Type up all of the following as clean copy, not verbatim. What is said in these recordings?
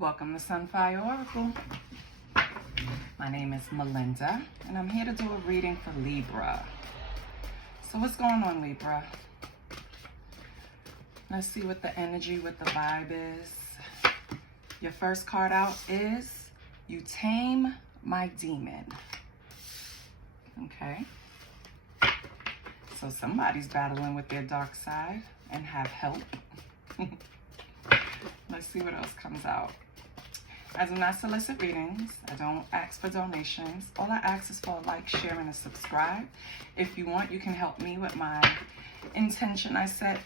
Welcome to Sunfire Oracle. My name is Melinda, and I'm here to do a reading for Libra. So what's going on, Libra? Let's see what the energy, what the vibe is. Your first card out is You Tame My Demon. Okay. So somebody's battling with their dark side and have help. Let's see what else comes out. I do not solicit readings. I don't ask for donations. All I ask is for a like, share, and a subscribe. If you want, you can help me with my intention I set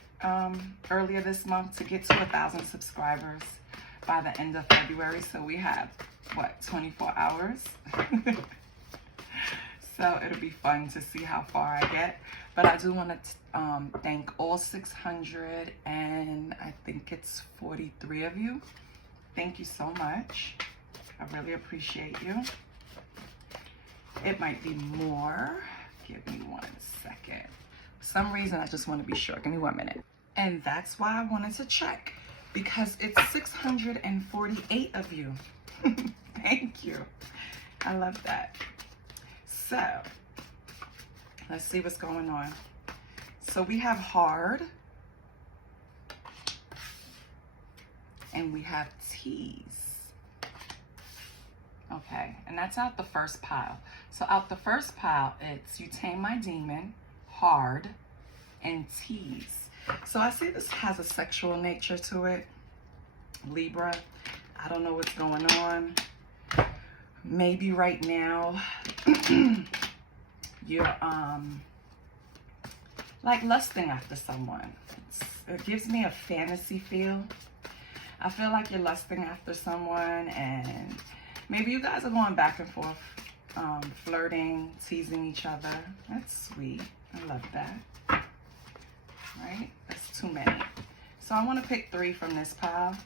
earlier this month to get to 1,000 subscribers by the end of February. So we have, what, 24 hours? So it'll be fun to see how far I get. But I do want to thank all 600 and I think it's 43 of you. Thank you so much. I really appreciate you. It might be more. Give me 1 second. For some reason, I just want to be sure. Give me 1 minute. And that's why I wanted to check, because it's 648 of you. Thank you. I love that. So, let's see what's going on. So we have hard. And we have tease. Okay, and that's out the first pile. So out the first pile, it's You Tame My Demon, hard, and tease. So I see this has a sexual nature to it. Libra, I don't know what's going on. Maybe right now, you're like lusting after someone. It gives me a fantasy feel. I feel like you're lusting after someone, and maybe you guys are going back and forth, flirting, teasing each other. That's sweet. I love that. Right? That's too many. So I want to pick 3 from this pile.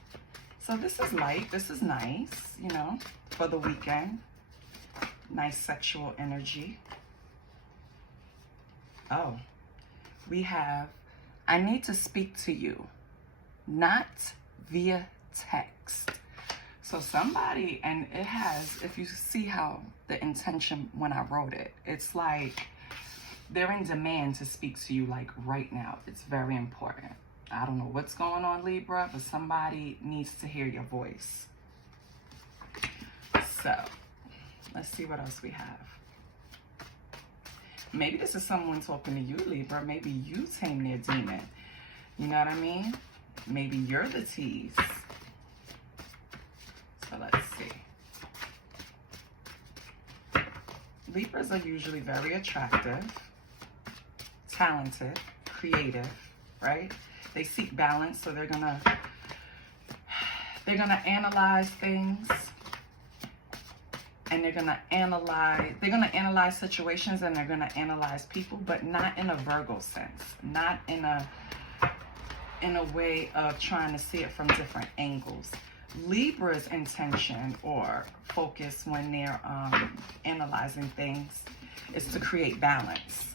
So this is light. This is nice, you know, for the weekend. Nice sexual energy. Oh, we have, I need to speak to you, not via text. So somebody, and it has, if you see how the intention when I wrote it, it's like they're in demand to speak to you like right now. It's very important. I don't know what's going on, Libra, but somebody needs to hear your voice. So let's see what else we have. Maybe this is someone talking to you, Libra. Maybe you tame their demon. You know what I mean? Maybe you're the tease. So let's see. Libras are usually very attractive, talented, creative, right? They seek balance, so they're gonna analyze things, and they're gonna analyze situations, and they're gonna analyze people, but not in a Virgo sense, not in a way of trying to see it from different angles. Libra's intention or focus when they're analyzing things is to create balance.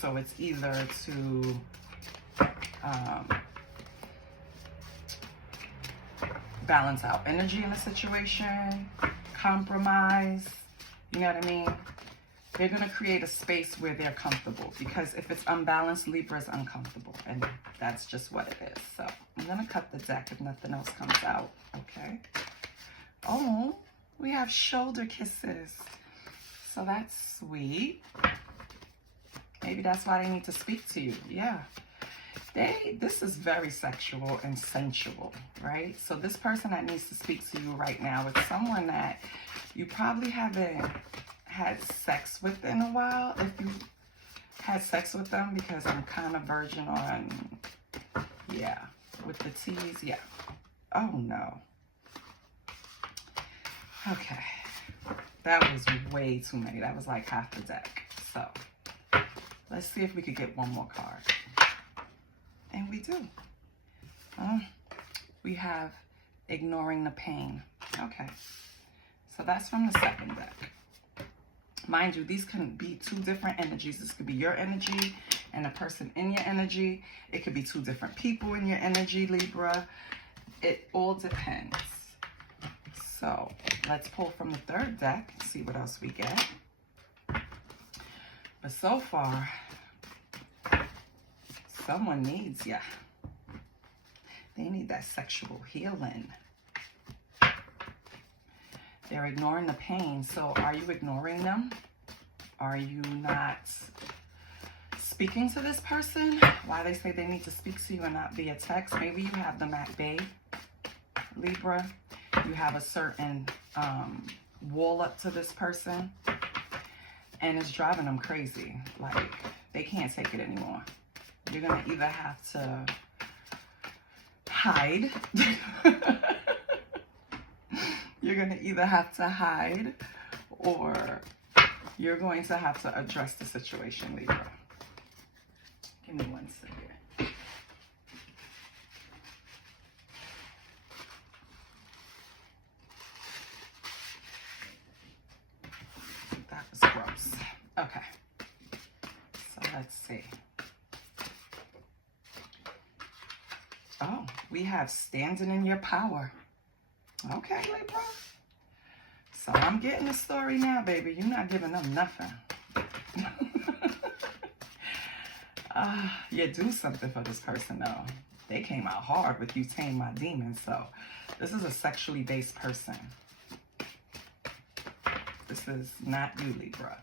So it's either to balance out energy in a situation, compromise, you know what I mean? They're going to create a space where they're comfortable, because if it's unbalanced, Libra is uncomfortable, and that's just what it is. So I'm going to cut the deck if nothing else comes out, okay? Oh, we have shoulder kisses. So that's sweet. Maybe that's why they need to speak to you. Yeah. This is very sexual and sensual, right? So this person that needs to speak to you right now is someone that you probably haven't had sex with in a while. If you had sex with them, because I'm kind of virgin on, yeah, with the tease, yeah. Oh no. Okay. That was way too many. That was like half the deck. So let's see if we could get one more card. And we do. We have Ignoring the Pain. Okay. So that's from the second deck. Mind you, these can be 2 different energies. This could be your energy and a person in your energy. It could be 2 different people in your energy, Libra. It all depends. So let's pull from the third deck and see what else we get. But so far, someone needs ya. They need that sexual healing. They're ignoring the pain. So are you ignoring them? Are you not speaking to this person? Why they say they need to speak to you and not via text? Maybe you have them at bay, Libra. You have a certain wall up to this person, and it's driving them crazy. Like, they can't take it anymore. You're going to either have to hide. You're going to either have to hide, or you're going to have to address the situation, Libra. Give me 1 second. That was gross. Okay. So let's see. Oh, we have standing in your power. Okay, Libra. So I'm getting the story now, baby. You're not giving them nothing. You do something for this person, though. They came out hard with you tame my demons. So this is a sexually based person. This is not you, Libra.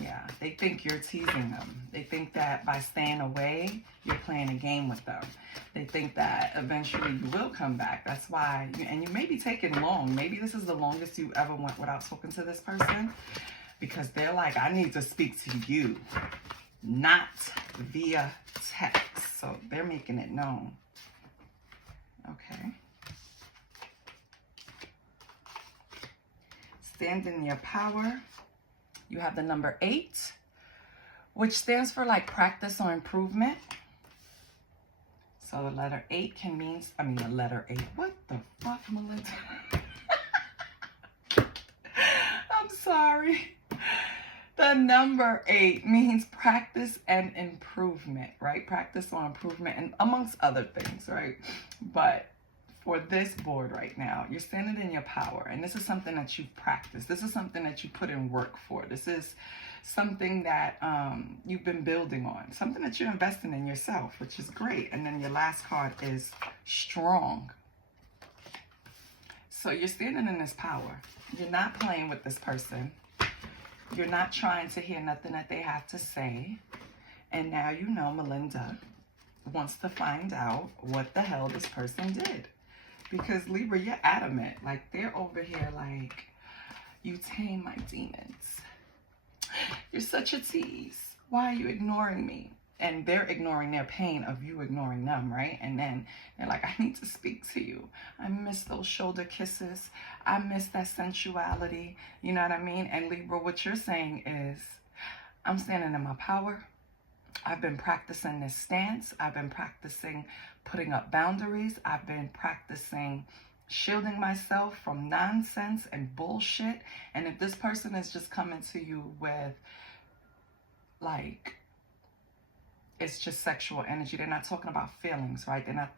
Yeah, they think you're teasing them. They think that by staying away, you're playing a game with them. They think that eventually you will come back. That's why, and you may be taking long. Maybe this is the longest you ever went without talking to this person, because they're like, I need to speak to you, not via text. So they're making it known. Okay. Stand in your power. You have the number 8, which stands for like practice or improvement. So the letter 8 can mean, the letter 8. What the fuck, Melinda? I'm sorry. The number 8 means practice and improvement, right? Practice or improvement, and amongst other things, right? But for this board right now, you're standing in your power, and this is something that you've practiced. This is something that you put in work for. This is something that you've been building on, something that you're investing in yourself, which is great. And then your last card is strong. So you're standing in this power. You're not playing with this person. You're not trying to hear nothing that they have to say. And now you know Melinda wants to find out what the hell this person did. Because Libra, you're adamant. Like, they're over here like, you tame my demons. You're such a tease. Why are you ignoring me? And they're ignoring their pain of you ignoring them, right? And then they're like, I need to speak to you. I miss those shoulder kisses. I miss that sensuality. You know what I mean? And Libra, what you're saying is, I'm standing in my power. I've been practicing this stance. I've been practicing putting up boundaries. I've been practicing shielding myself from nonsense and bullshit. And if this person is just coming to you with, like, it's just sexual energy, they're not talking about feelings, right? They're not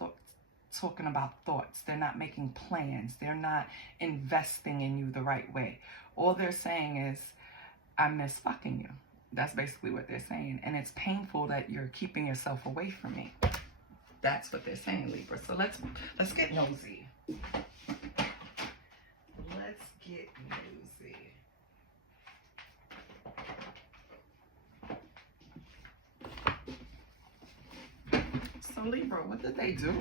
talking about thoughts. They're not making plans. They're not investing in you the right way. All they're saying is, I miss fucking you. That's basically what they're saying. And it's painful that you're keeping yourself away from me. That's what they're saying, Libra. So let's get nosy. Let's get nosy. So Libra, what did they do?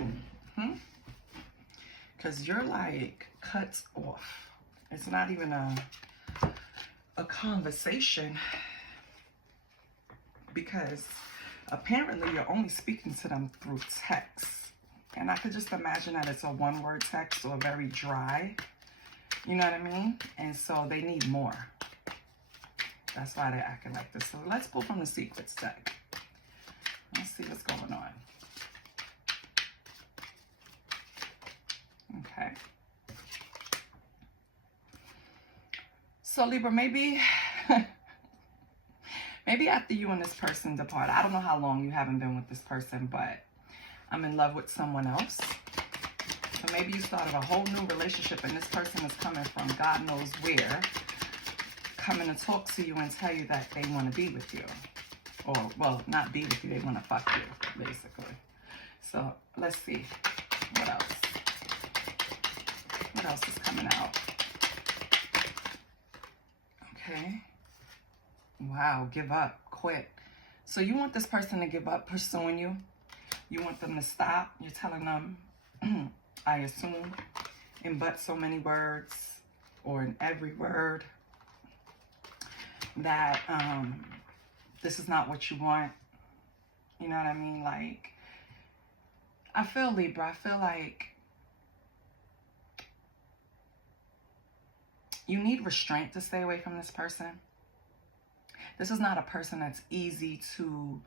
Because you're like cut off. It's not even a conversation. Because apparently you're only speaking to them through text. And I could just imagine that it's a one-word text or very dry. You know what I mean? And so they need more. That's why they're acting like this. So let's pull from the secrets deck. Let's see what's going on. Okay. So Libra, maybe after you and this person depart, I don't know how long you haven't been with this person, but I'm in love with someone else. So maybe you started a whole new relationship and this person is coming from God knows where, coming to talk to you and tell you that they want to be with you. Or, well, not be with you, they want to fuck you, basically. So, let's see. What else? What else is coming out? Okay. Wow, give up, quit. So you want this person to give up pursuing you. You want them to stop. You're telling them, I assume, in but so many words, or in every word, that this is not what you want. You know what I mean? Like, I feel, Libra, I feel like you need restraint to stay away from this person. This is not a person that's easy to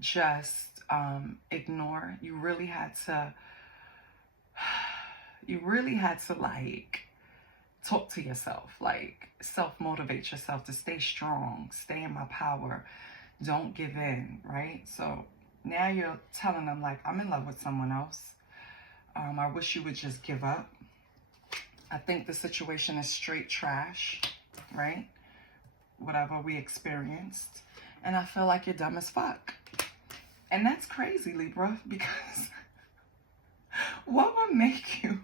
just ignore. You really had to like talk to yourself, like self-motivate yourself to stay strong, stay in my power, don't give in, right? So now you're telling them, like, I'm in love with someone else. I wish you would just give up. I think the situation is straight trash, right? Whatever we experienced. And I feel like you're dumb as fuck. And that's crazy, Libra, because what would make you?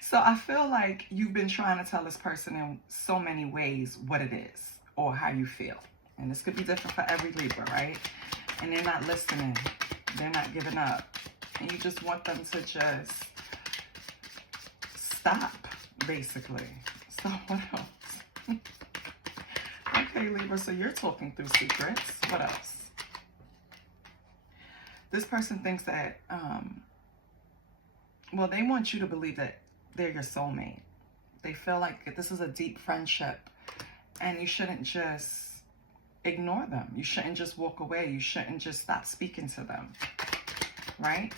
So I feel like you've been trying to tell this person in so many ways what it is or how you feel. And this could be different for every Libra, right? And they're not listening. They're not giving up. And you just want them to just stop, basically. So what else? Okay, Libra, so you're talking through secrets. What else? This person thinks that, well, they want you to believe that they're your soulmate. They feel like this is a deep friendship and you shouldn't just ignore them. You shouldn't just walk away. You shouldn't just stop speaking to them, right?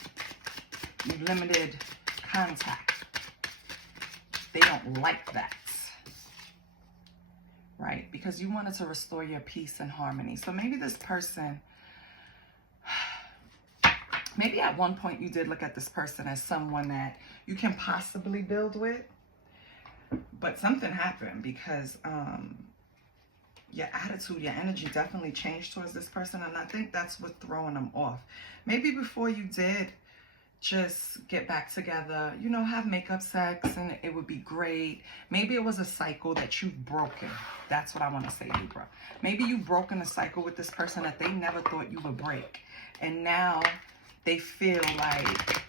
You limited contact. They don't like that, right? Because you wanted to restore your peace and harmony. So maybe this person, maybe at one point you did look at this person as someone that you can possibly build with, but something happened because your attitude, your energy definitely changed towards this person, and I think that's what's throwing them off. Maybe before you did just get back together, you know, have makeup sex, and it would be great. Maybe it was a cycle that you've broken. That's what I want to say, Libra. Maybe you've broken a cycle with this person that they never thought you would break, and now they feel like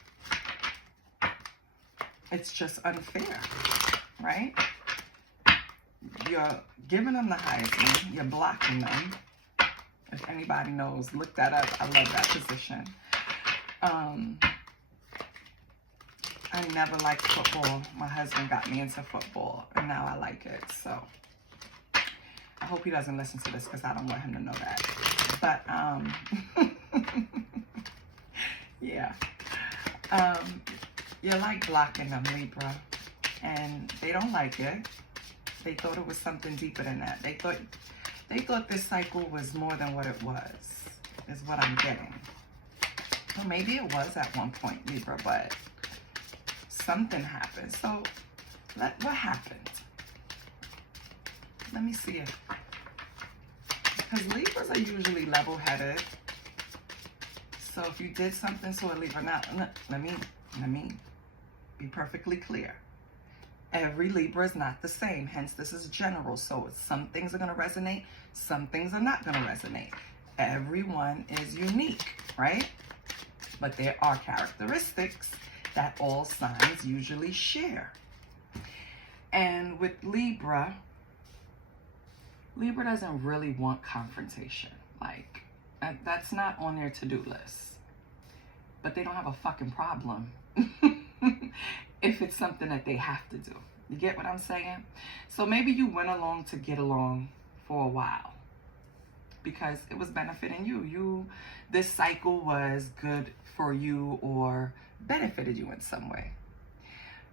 it's just unfair, right? You're giving them the hyacinth. You're blocking them. If anybody knows, look that up. I love that position. I never liked football. My husband got me into football, and now I like it. So I hope he doesn't listen to this because I don't want him to know that. But yeah. You're like blocking them, Libra, and they don't like it. They thought it was something deeper than that. They thought this cycle was more than what it was, is what I'm getting. Well, maybe it was at one point, Libra, but something happened. So what happened? Let me see it. Because Libras are usually level-headed. So if you did something to a Libra, now let me be perfectly clear. Every Libra is not the same. Hence, this is general. So some things are going to resonate. Some things are not going to resonate. Everyone is unique, right? But there are characteristics that all signs usually share. And with Libra doesn't really want confrontation. Like, that's not on their to-do list. But they don't have a fucking problem if it's something that they have to do. You get what I'm saying? So maybe you went along to get along for a while because it was benefiting you. This cycle was good for you or benefited you in some way.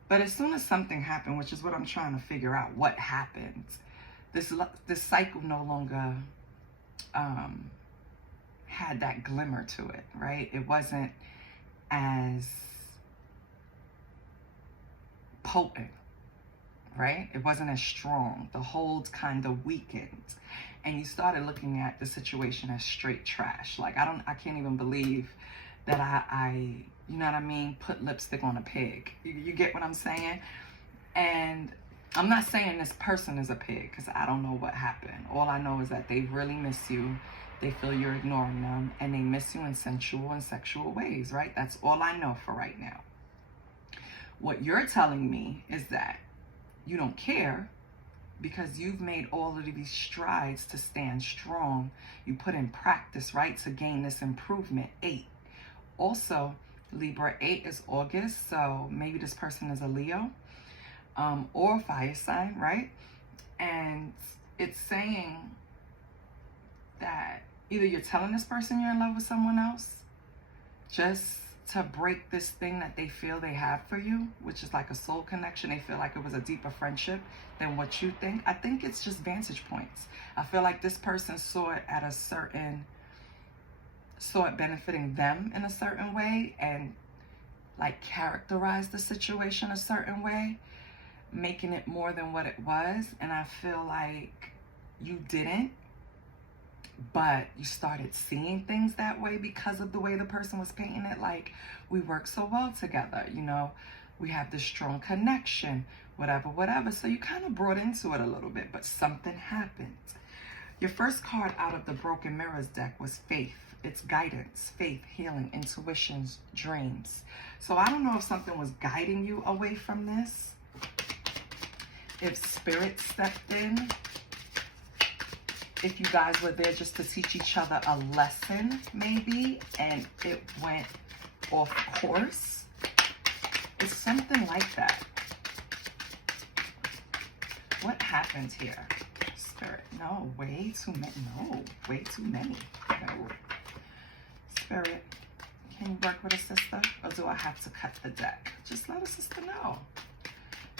But as soon as something happened, which is what I'm trying to figure out, what happened, this cycle no longer had that glimmer to it, right? It wasn't as potent, right? It wasn't as strong. The hold kind of weakened. And you started looking at the situation as straight trash. Like, I can't even believe that I you know what I mean, put lipstick on a pig. You get what I'm saying? And I'm not saying this person is a pig, because I don't know what happened. All I know is that they really miss you. They feel you're ignoring them, and they miss you in sensual and sexual ways, right? That's all I know for right now. What you're telling me is that you don't care, because you've made all of these strides to stand strong. You put in practice, right, to gain this improvement. 8. Also, Libra, 8 is August, so maybe this person is a Leo or a fire sign, right? And it's saying that either you're telling this person you're in love with someone else just to break this thing that they feel they have for you, which is like a soul connection. They feel like it was a deeper friendship than what you think. I think it's just vantage points. I feel like this person saw it benefiting them in a certain way, and like characterized the situation a certain way, making it more than what it was. And I feel like you didn't, but you started seeing things that way because of the way the person was painting it. Like, we work so well together, you know, we have this strong connection, whatever. So you kind of brought into it a little bit, but something happened. Your first card out of the Broken Mirrors deck was Faith. It's guidance, faith, healing, intuitions, dreams. So I don't know if something was guiding you away from this, if spirit stepped in, if you guys were there just to teach each other a lesson, maybe, and it went off course. It's something like that. What happened here? Spirit, no, way too many. No, way too many. No. Spirit, can you work with a sister? Or do I have to cut the deck? Just let a sister know.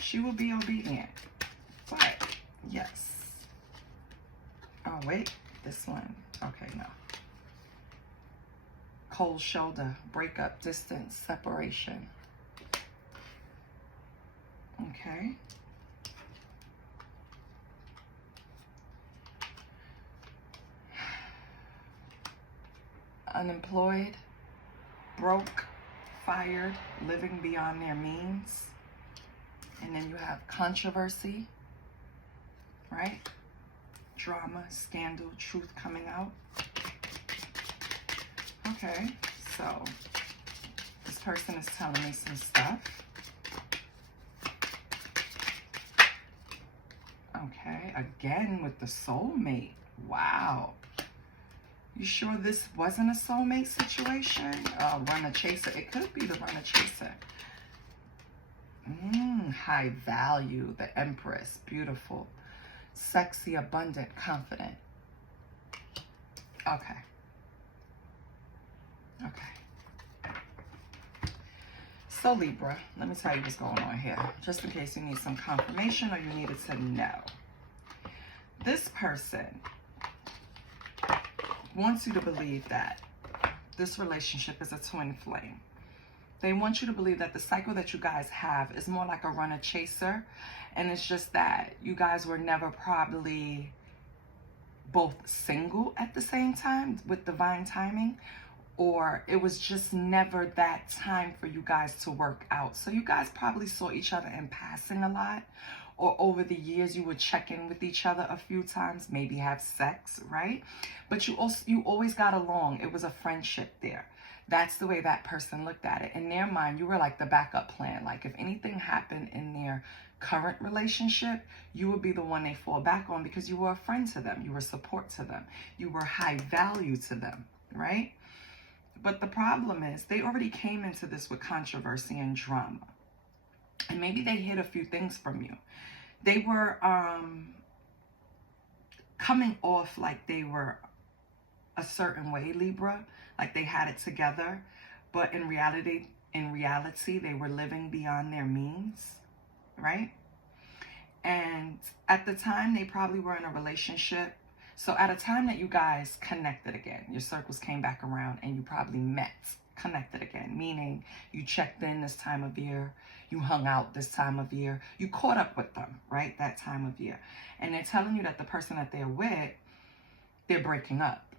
She will be obedient. But, yes. Oh, wait. This one. Okay, no. Cold shoulder. Breakup. Distance. Separation. Okay. Unemployed, broke, fired, living beyond their means. And then you have controversy, right? Drama, scandal, truth coming out. Okay, so this person is telling me some stuff. Okay, again with the soulmate. Wow. You sure this wasn't a soulmate situation? Runner chaser. It could be the runner chaser. High value. The Empress. Beautiful. Sexy, abundant, confident. Okay. Okay. So Libra, let me tell you what's going on here. Just in case you need some confirmation or you needed to know. This person wants you to believe that this relationship is a twin flame. They want you to believe that the cycle that you guys have is more like a runner chaser, and it's just that you guys were never probably both single at the same time with divine timing, or it was just never that time for you guys to work out. So you guys probably saw each other in passing a lot, or over the years you would check in with each other a few times, maybe have sex, right? But you always got along. It was a friendship there. That's the way that person looked at it. In their mind, you were like the backup plan. Like if anything happened in their current relationship, you would be the one they fall back on because you were a friend to them. You were support to them. You were high value to them, right? But the problem is they already came into this with controversy and drama. And maybe they hid a few things from you. They were coming off like they were a certain way, Libra, like they had it together, but in reality, they were living beyond their means, right? And at the time, they probably were in a relationship. So at a time that you guys connected again, your circles came back around and you probably met connected again, meaning you checked in this time of year, you hung out this time of year, you caught up with them, right, that time of year. And they're telling you that the person that they're with, they're breaking up,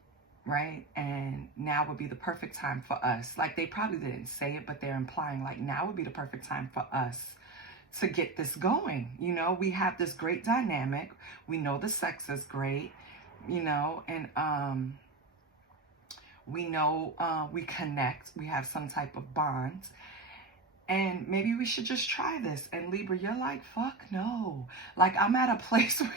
right? And now would be the perfect time for us. Like, they probably didn't say it, but they're implying like now would be the perfect time for us to get this going. You know, we have this great dynamic. We know the sex is great, you know, and we know we connect. We have some type of bond. And maybe we should just try this. And Libra, you're like, fuck no. Like, I'm at a place where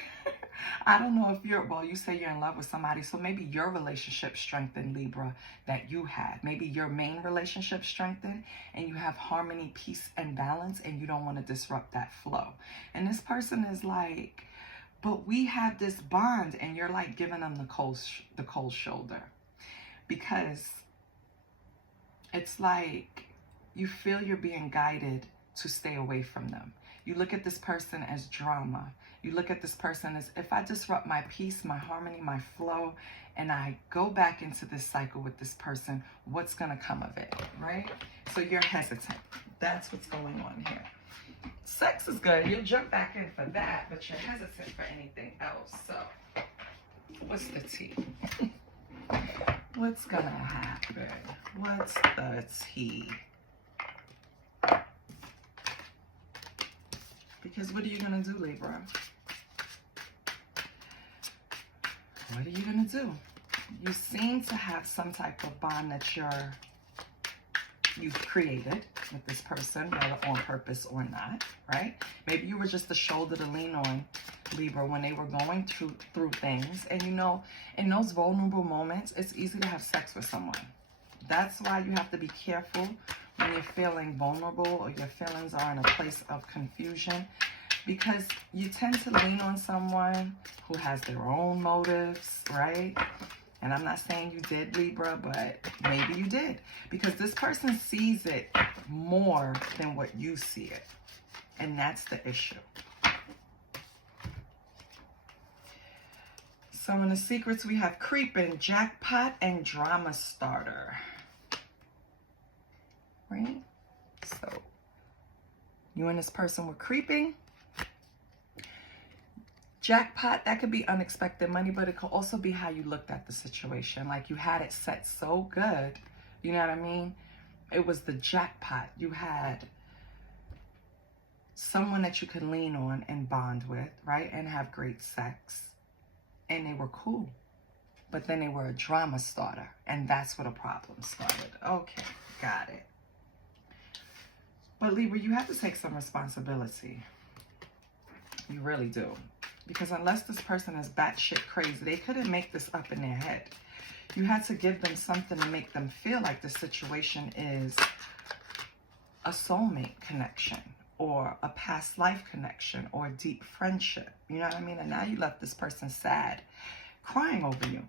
I don't know if you're, well, you say you're in love with somebody. So maybe your relationship strengthened, Libra, that you had. Maybe your main relationship strengthened and you have harmony, peace, and balance, and you don't want to disrupt that flow. And this person is like, but we have this bond, and you're like giving them the cold shoulder. Because it's like you feel you're being guided to stay away from them. You look at this person as drama. You look at this person as, if I disrupt my peace, my harmony, my flow, and I go back into this cycle with this person, what's going to come of it, right? So you're hesitant. That's what's going on here. Sex is good. You'll jump back in for that, but you're hesitant for anything else. So what's the tea? What's going to happen? What's the tea? Because what are you going to do, Libra? What are you going to do? You seem to have some type of bond that you've created with this person, whether on purpose or not, right? Maybe you were just the shoulder to lean on, Libra, when they were going through things. And you know, in those vulnerable moments, it's easy to have sex with someone. That's why you have to be careful when you're feeling vulnerable or your feelings are in a place of confusion, because you tend to lean on someone who has their own motives, right? And I'm not saying you did, Libra, but maybe you did, because this person sees it more than what you see it. And that's the issue. So in the secrets, we have creeping, jackpot, and drama starter. Right? So you and this person were creeping. Jackpot, that could be unexpected money, but it could also be how you looked at the situation. Like, you had it set so good. You know what I mean? It was the jackpot. You had someone that you could lean on and bond with, right? And have great sex. And they were cool. But then they were a drama starter. And that's where the problem started. Okay, got it. But Libra, you have to take some responsibility. You really do. Because unless this person is batshit crazy, they couldn't make this up in their head. You had to give them something to make them feel like the situation is a soulmate connection, or a past life connection, or a deep friendship. You know what I mean? And now you left this person sad, crying over you,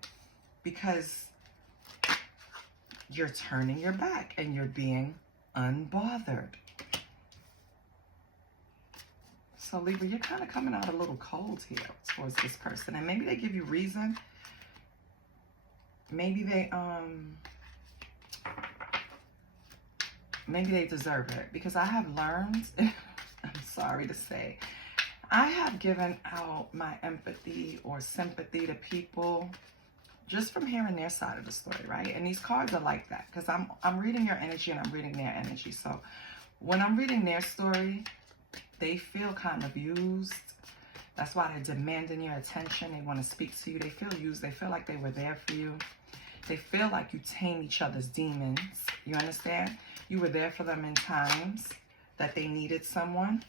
because you're turning your back and you're being unbothered. So Libra, you're kind of coming out a little cold here towards this person. And maybe they give you reason. Maybe they deserve it. Because I have learned, I'm sorry to say, I have given out my empathy or sympathy to people just from hearing their side of the story, right? And these cards are like that, because I'm reading your energy and I'm reading their energy. So when I'm reading their story, they feel kind of used. That's why they're demanding your attention. They want to speak to you. They feel used. They feel like they were there for you. They feel like you tame each other's demons. You understand? You were there for them in times that they needed someone.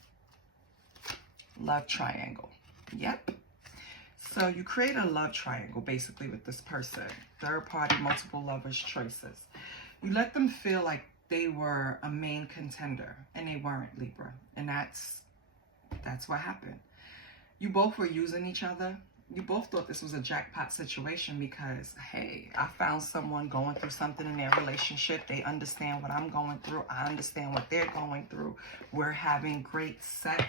Love triangle. Yep. So you create a love triangle basically with this person. Third party, multiple lovers choices. You let them feel like they were a main contender, and they weren't, Libra. And that's what happened. You both were using each other. You both thought this was a jackpot situation because, hey, I found someone going through something in their relationship. They understand what I'm going through. I understand what they're going through. We're having great sex.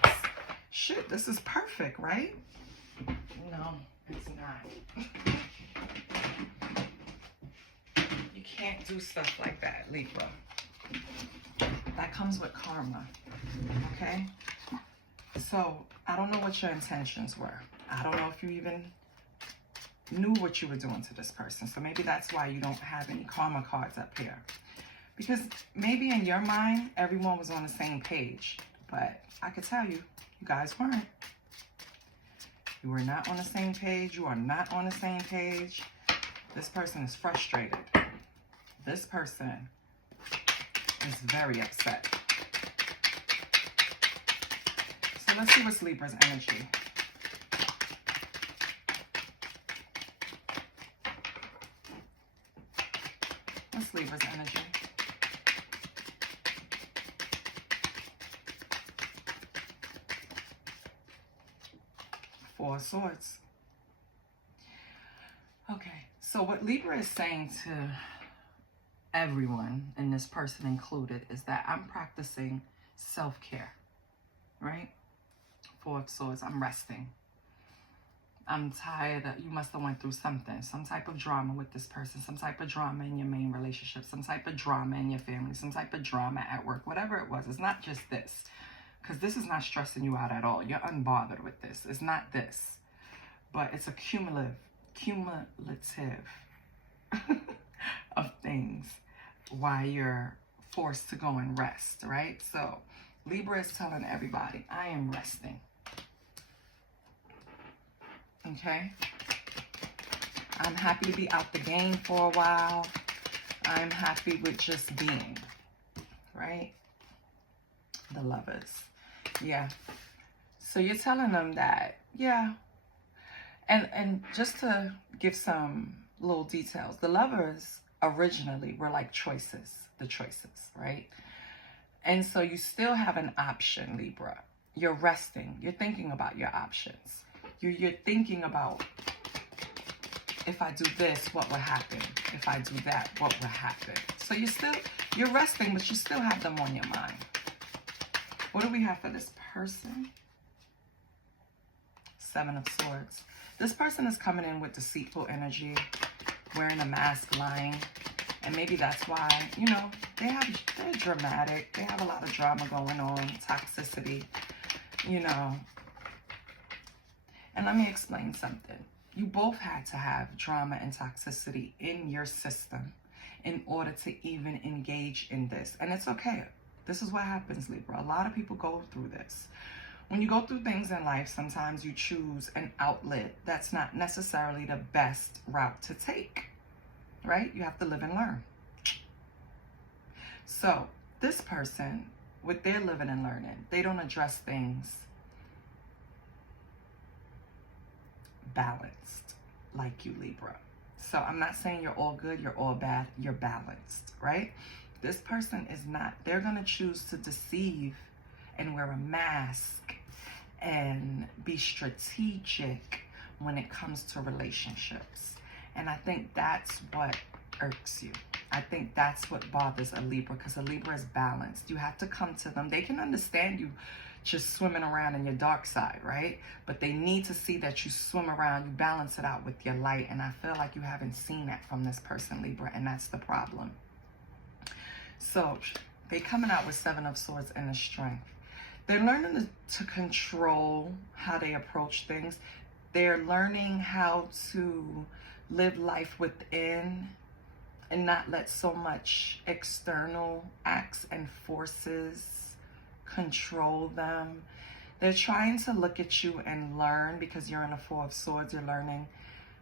Shit, this is perfect, right? No, it's not. You You can't do stuff like that, Libra. That comes with karma, okay? So, I don't know what your intentions were. I don't know if you even knew what you were doing to this person. So maybe that's why you don't have any karma cards up here. Because maybe in your mind, everyone was on the same page. But I could tell you, you guys weren't. You were not on the same page. You are not on the same page. This person is frustrated. This person is very upset. So let's see what's Libra's energy. What's Libra's energy? Four of Swords. Okay, so what Libra is saying to everyone, and this person included, is that I'm practicing self-care, right? Four of Swords, I'm resting. I'm tired of, you must have went through something, some type of drama with this person, some type of drama in your main relationship, some type of drama in your family, some type of drama at work, whatever it was. It's not just this, because this is not stressing you out at all. You're unbothered with this. It's not this, but it's a cumulative of things why you're forced to go and rest, right? So Libra is telling everybody, I am resting. Okay? I'm happy to be out the game for a while. I'm happy with just being, right? The Lovers. Yeah. So you're telling them that, yeah. And just to give some little details, the Lovers originally were like the choices, right? And so you still have an option, Libra. You're resting. You're thinking about your options. You're thinking about, if I do this, what will happen? If I do that, what will happen? So you're resting, but you still have them on your mind. What do we have for this person? Seven of Swords. This person is coming in with deceitful energy, wearing a mask, lying. And maybe that's why, you know, they're dramatic. They have a lot of drama going on, toxicity, you know. And let me explain something. You both had to have drama and toxicity in your system in order to even engage in this. And it's okay. This is what happens, Libra. A lot of people go through this. When you go through things in life, sometimes you choose an outlet that's not necessarily the best route to take, right? You have to live and learn. So this person, with their living and learning, they don't address things balanced like you, Libra. So I'm not saying you're all good, you're all bad, you're balanced, right? This person is not. They're going to choose to deceive and wear a mask and be strategic when it comes to relationships. And I think that's what irks you. I think that's what bothers a Libra, because a Libra is balanced. You have to come to them. They can understand you just swimming around in your dark side, right? But they need to see that you swim around, you balance it out with your light. And I feel like you haven't seen that from this person, Libra, and that's the problem. So they're coming out with Seven of Swords and the Strength. They're learning to control how they approach things. They're learning how to live life within and not let so much external acts and forces control them. They're trying to look at you and learn, because you're in a Four of Swords. You're learning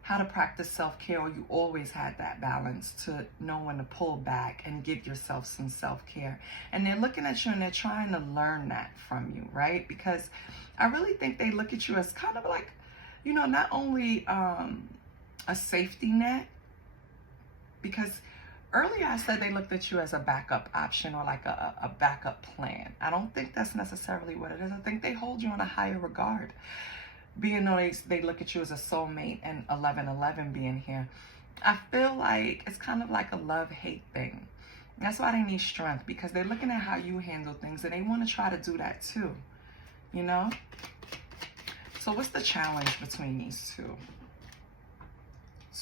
how to practice self-care, or you always had that balance to know when to pull back and give yourself some self-care. And they're looking at you and they're trying to learn that from you, right? Because I really think they look at you as kind of like, you know, not only a safety net, because earlier I said they looked at you as a backup option or like a backup plan. I don't think that's necessarily what it is. I think they hold you in a higher regard. Being though they look at you as a soulmate, and 1111 being here, I feel like it's kind of like a love-hate thing. That's why they need strength, because they're looking at how you handle things and they want to try to do that too, you know? So what's the challenge between these two?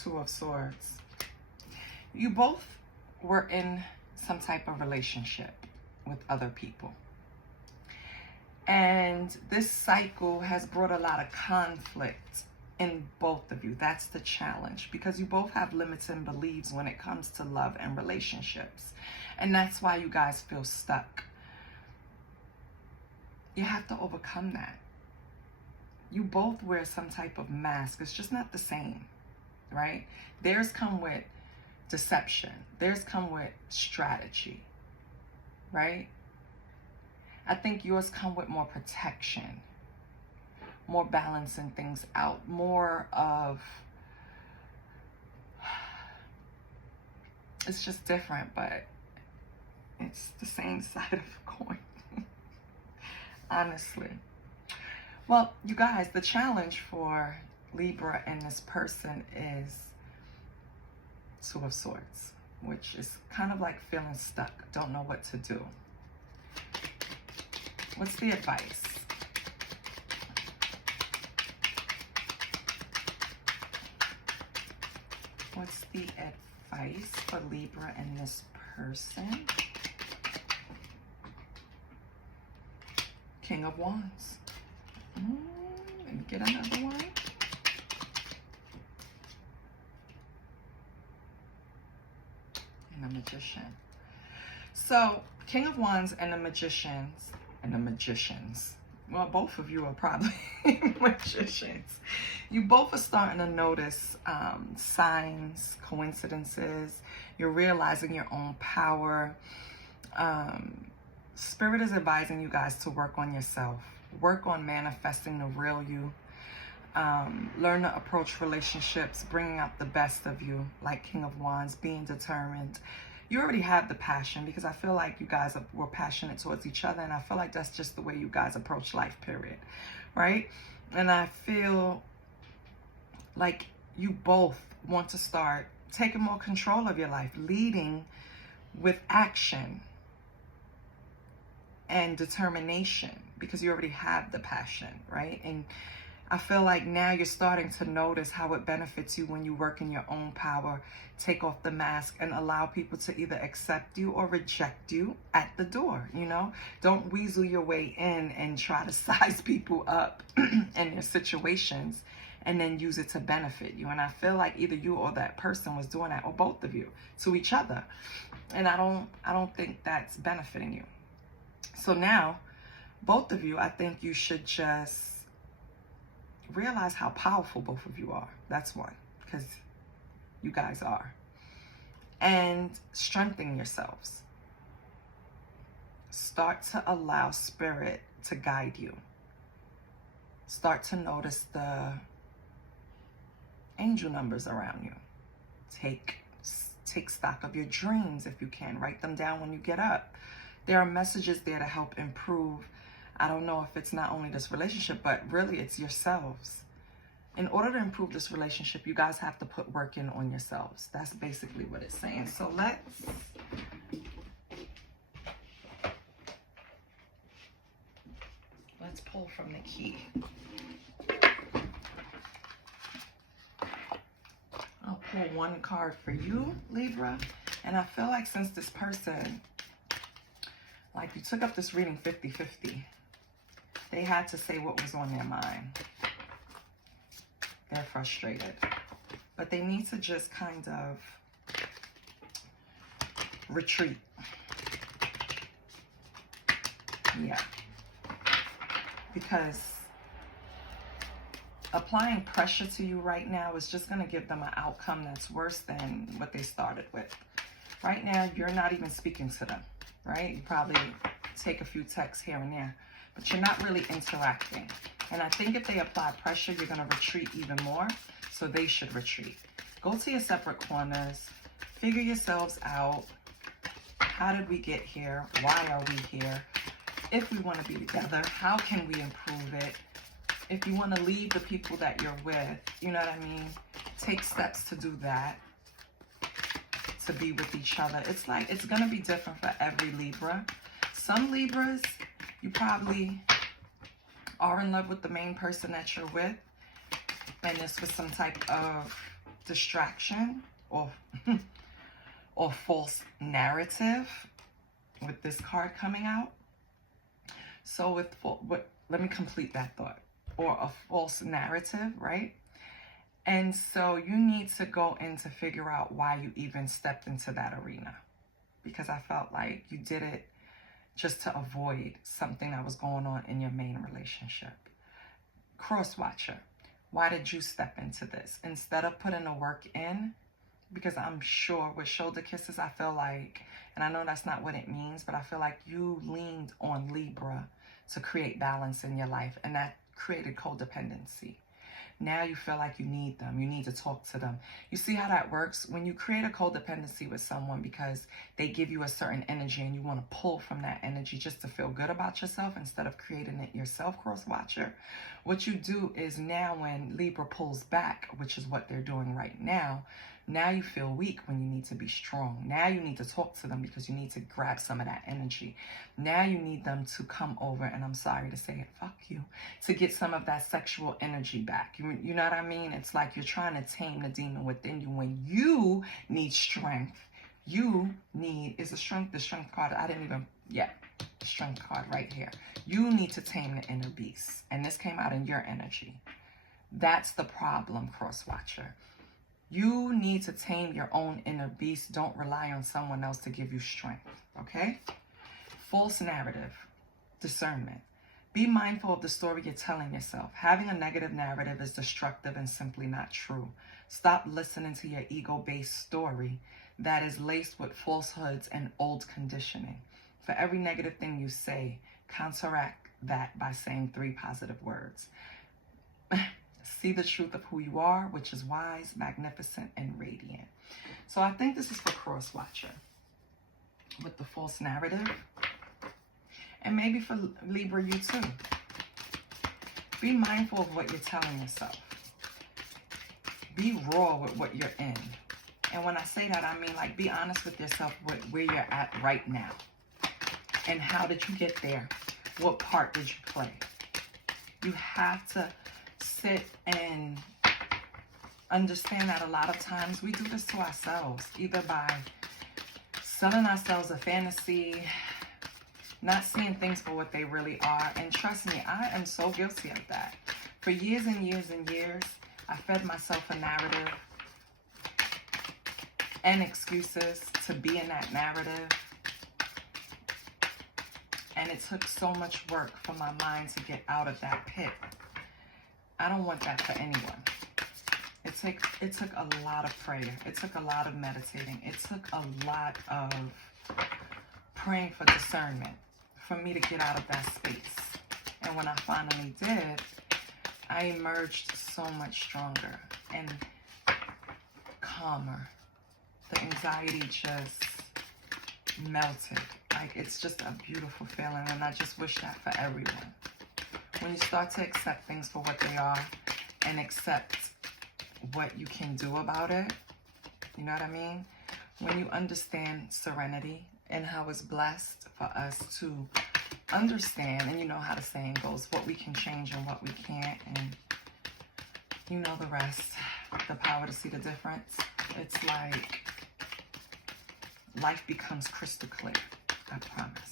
Two of Swords. You both were in some type of relationship with other people. And this cycle has brought a lot of conflict in both of you. That's the challenge, because you both have limiting beliefs when it comes to love and relationships. And that's why you guys feel stuck. You have to overcome that. You both wear some type of mask. It's just not the same, right? Theirs come with deception. Theirs come with strategy, right? I think yours come with more protection, more balancing things out, more of, it's just different, but it's the same side of the coin, honestly. Well, you guys, the challenge for Libra and this person is Two of Swords, which is kind of like feeling stuck, don't know what to do. What's the advice? What's the advice for Libra and this person? King of Wands. Let me get another one. And the Magician. So, King of Wands and the Magicians, well, both of you are probably magicians. You both are starting to notice signs, coincidences. You're realizing your own power. Spirit is advising you guys to work on yourself. Work on manifesting the real you. Learn to approach relationships, bringing out the best of you, like King of Wands, being determined. You already have the passion, because I feel like you guys were passionate towards each other, and I feel like that's just the way you guys approach life, period, right? And I feel like you both want to start taking more control of your life, leading with action and determination, because you already have the passion, right? And I feel like now you're starting to notice how it benefits you when you work in your own power, take off the mask, and allow people to either accept you or reject you at the door, you know? Don't weasel your way in and try to size people up in their situations and then use it to benefit you. And I feel like either you or that person was doing that, or both of you, to each other. And I don't think that's benefiting you. So now, both of you, I think you should just realize how powerful both of you are. That's one, because you guys are. And strengthen yourselves. Start to allow Spirit to guide you. Start to notice the angel numbers around you. Take stock of your dreams if you can. Write them down when you get up. There are messages there to help improve. I don't know if it's not only this relationship, but really it's yourselves. In order to improve this relationship, you guys have to put work in on yourselves. That's basically what it's saying. So let's pull from the key. I'll pull one card for you, Libra. And I feel like since this person, like you took up this reading 50-50, they had to say what was on their mind. They're frustrated. But they need to just kind of retreat. Yeah. Because applying pressure to you right now is just going to give them an outcome that's worse than what they started with. Right now, you're not even speaking to them, right? You probably take a few texts here and there, but you're not really interacting. And I think if they apply pressure, you're going to retreat even more. So they should retreat. Go to your separate corners. Figure yourselves out. How did we get here? Why are we here? If we want to be together, how can we improve it? If you want to leave the people that you're with, you know what I mean? Take steps to do that. To be with each other. It's like, it's going to be different for every Libra. Some Libras, you probably are in love with the main person that you're with, and this was some type of distraction, or or false narrative with this card coming out. So let me complete that thought. Or a false narrative, right? And so you need to go in to figure out why you even stepped into that arena. Because I felt like you did it just to avoid something that was going on in your main relationship. Cross-watcher, why did you step into this? Instead of putting the work in, because I'm sure with shoulder kisses, I feel like, and I know that's not what it means, but I feel like you leaned on Libra to create balance in your life, and that created codependency. Now you feel like you need them. You need to talk to them. You see how that works? When you create a codependency with someone because they give you a certain energy and you want to pull from that energy just to feel good about yourself instead of creating it yourself, cross-watcher, what you do is now when Libra pulls back, which is what they're doing right now, now you feel weak when you need to be strong. Now you need to talk to them because you need to grab some of that energy. Now you need them to come over, and I'm sorry to say it, fuck you, to get some of that sexual energy back. You know what I mean? It's like you're trying to tame the demon within you when you need strength. You need, is the strength card? I didn't even, yeah, the strength card right here. You need to tame the inner beast. And this came out in your energy. That's the problem, cross-watcher. You need to tame your own inner beast. Don't rely on someone else to give you strength, okay? False narrative, discernment. Be mindful of the story you're telling yourself. Having a negative narrative is destructive and simply not true. Stop listening to your ego-based story that is laced with falsehoods and old conditioning. For every negative thing you say, counteract that by saying 3 positive words. See the truth of who you are, which is wise, magnificent, and radiant. So I think this is for cross-watcher with the false narrative. And maybe for Libra, you too. Be mindful of what you're telling yourself. Be raw with what you're in. And when I say that, I mean like be honest with yourself with where you're at right now. And how did you get there? What part did you play? You have to sit and understand that a lot of times we do this to ourselves, either by selling ourselves a fantasy, not seeing things for what they really are. And trust me, I am so guilty of that. For years and years and years, I fed myself a narrative and excuses to be in that narrative. And it took so much work for my mind to get out of that pit. I don't want that for anyone. It took a lot of prayer. It took a lot of meditating. It took a lot of praying for discernment for me to get out of that space. And when I finally did, I emerged so much stronger and calmer. The anxiety just melted. Like, it's just a beautiful feeling, and I just wish that for everyone. When you start to accept things for what they are and accept what you can do about it, you know what I mean? When you understand serenity and how it's blessed for us to understand, and you know how the saying goes, what we can change and what we can't, and you know the rest, the power to see the difference. It's like life becomes crystal clear, I promise.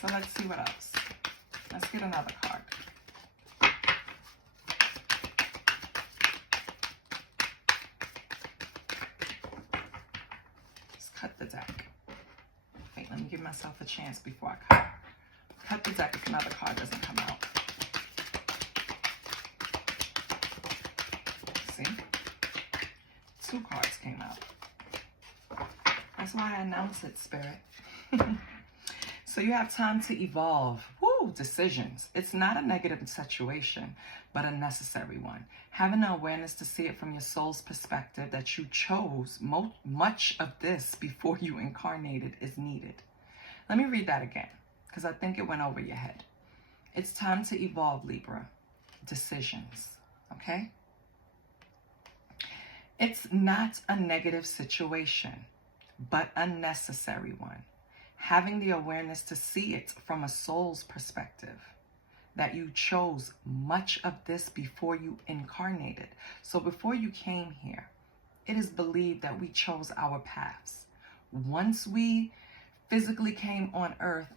So let's see what else. Let's get another card. Let's cut the deck. Wait, let me give myself a chance before I cut. Cut the deck if another card doesn't come out. See? 2 cards came out. That's why I announce it, Spirit. So you have time to evolve. Woo, decisions. It's not a negative situation, but a necessary one. Having the awareness to see it from your soul's perspective that you chose much of this before you incarnated is needed. Let me read that again, because I think it went over your head. It's time to evolve, Libra. Decisions, okay? It's not a negative situation, but a necessary one. Having the awareness to see it from a soul's perspective, that you chose much of this before you incarnated. So before you came here, it is believed that we chose our paths. Once we physically came on earth,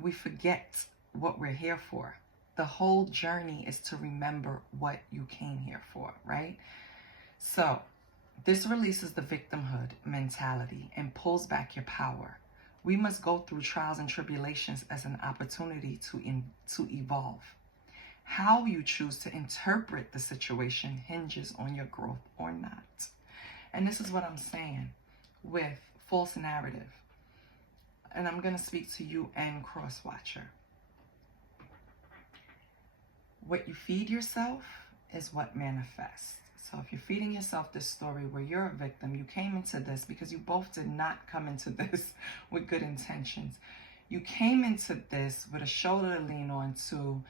we forget what we're here for. The whole journey is to remember what you came here for, right? So this releases the victimhood mentality and pulls back your power. We must go through trials and tribulations as an opportunity to evolve. How you choose to interpret the situation hinges on your growth or not. And this is what I'm saying with false narrative. And I'm going to speak to you and cross-watcher. What you feed yourself is what manifests. So if you're feeding yourself this story where you're a victim, you came into this because you both did not come into this with good intentions. You came into this with a shoulder to lean on to,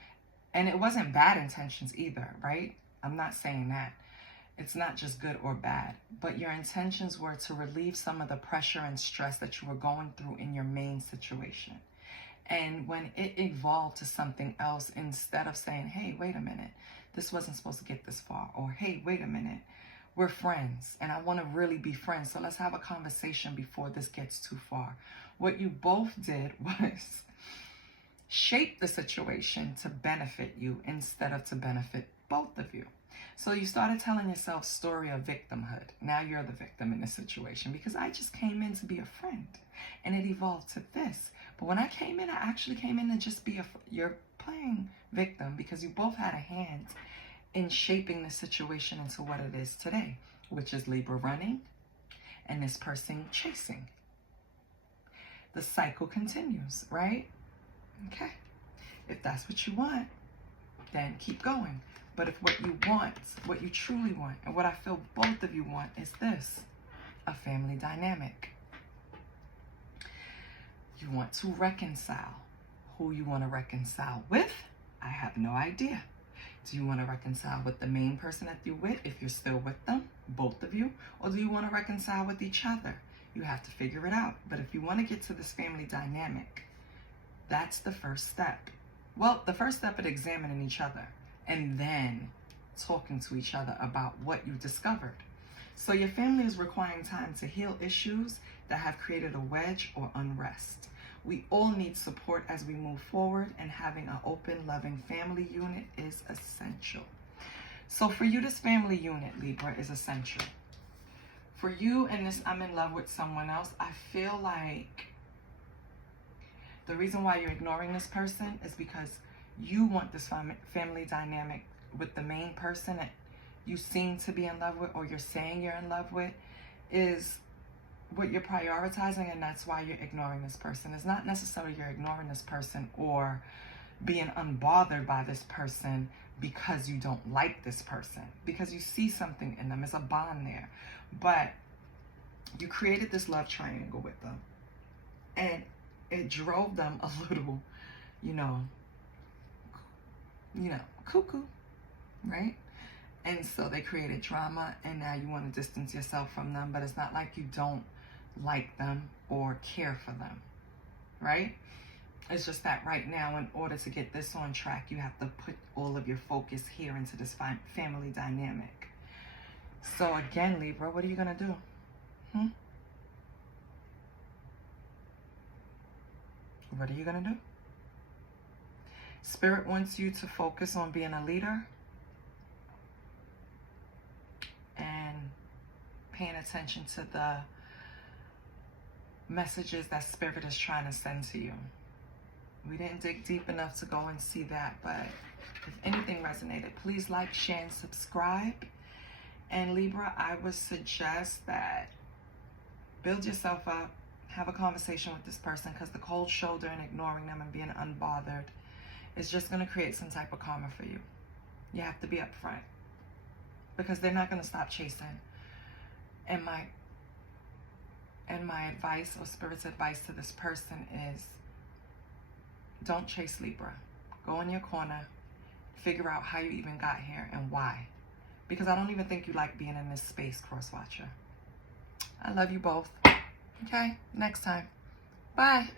and it wasn't bad intentions either, right? I'm not saying that. It's not just good or bad, but your intentions were to relieve some of the pressure and stress that you were going through in your main situation. And when it evolved to something else, instead of saying, hey, wait a minute, this wasn't supposed to get this far, or hey, wait a minute, we're friends and I want to really be friends, so let's have a conversation before this gets too far. What you both did was shape the situation to benefit you instead of to benefit both of you. So you started telling yourself story of victimhood. Now you're the victim in this situation because I just came in to be a friend and it evolved to this. But when I came in, I actually came in to just be you're playing victim because you both had a hand in shaping the situation into what it is today, which is Libra running and this person chasing. The cycle continues, right? Okay. If that's what you want, then keep going. But if what you want, what you truly want, and what I feel both of you want is this, a family dynamic. You want to reconcile. Who you want to reconcile with, I have no idea. Do you want to reconcile with the main person that you're with, if you're still with them, both of you? Or do you want to reconcile with each other? You have to figure it out. But if you want to get to this family dynamic, that's the first step. Well, the first step is examining each other and then talking to each other about what you discovered. So your family is requiring time to heal issues that have created a wedge or unrest. We all need support as we move forward, and having an open, loving family unit is essential. So for you, this family unit, Libra, is essential. For you and this I'm in love with someone else, I feel like the reason why you're ignoring this person is because you want this family dynamic with the main person that you seem to be in love with, or you're saying you're in love with, is what you're prioritizing, and that's why you're ignoring this person. It's not necessarily you're ignoring this person or being unbothered by this person because you don't like this person, because you see something in them. There's a bond there. But you created this love triangle with them, and it drove them a little, cuckoo, right? And so they created drama, and now you want to distance yourself from them, but it's not like you don't like them or care for them, right? It's just that right now, in order to get this on track, you have to put all of your focus here into this family dynamic. So again, Libra, what are you going to do? What are you going to do? Spirit wants you to focus on being a leader and paying attention to the messages that Spirit is trying to send to you. We didn't dig deep enough to go and see that, but if anything resonated, please like, share, and subscribe. And Libra, I would suggest that build yourself up, have a conversation with this person, because the cold shoulder and ignoring them and being unbothered is just going to create some type of karma for you. You have to be upfront, because they're not going to stop chasing. And my advice, or Spirit's advice to this person is, don't chase Libra. Go in your corner, figure out how you even got here and why. Because I don't even think you like being in this space, Crosswatcher. I love you both. Okay, next time. Bye.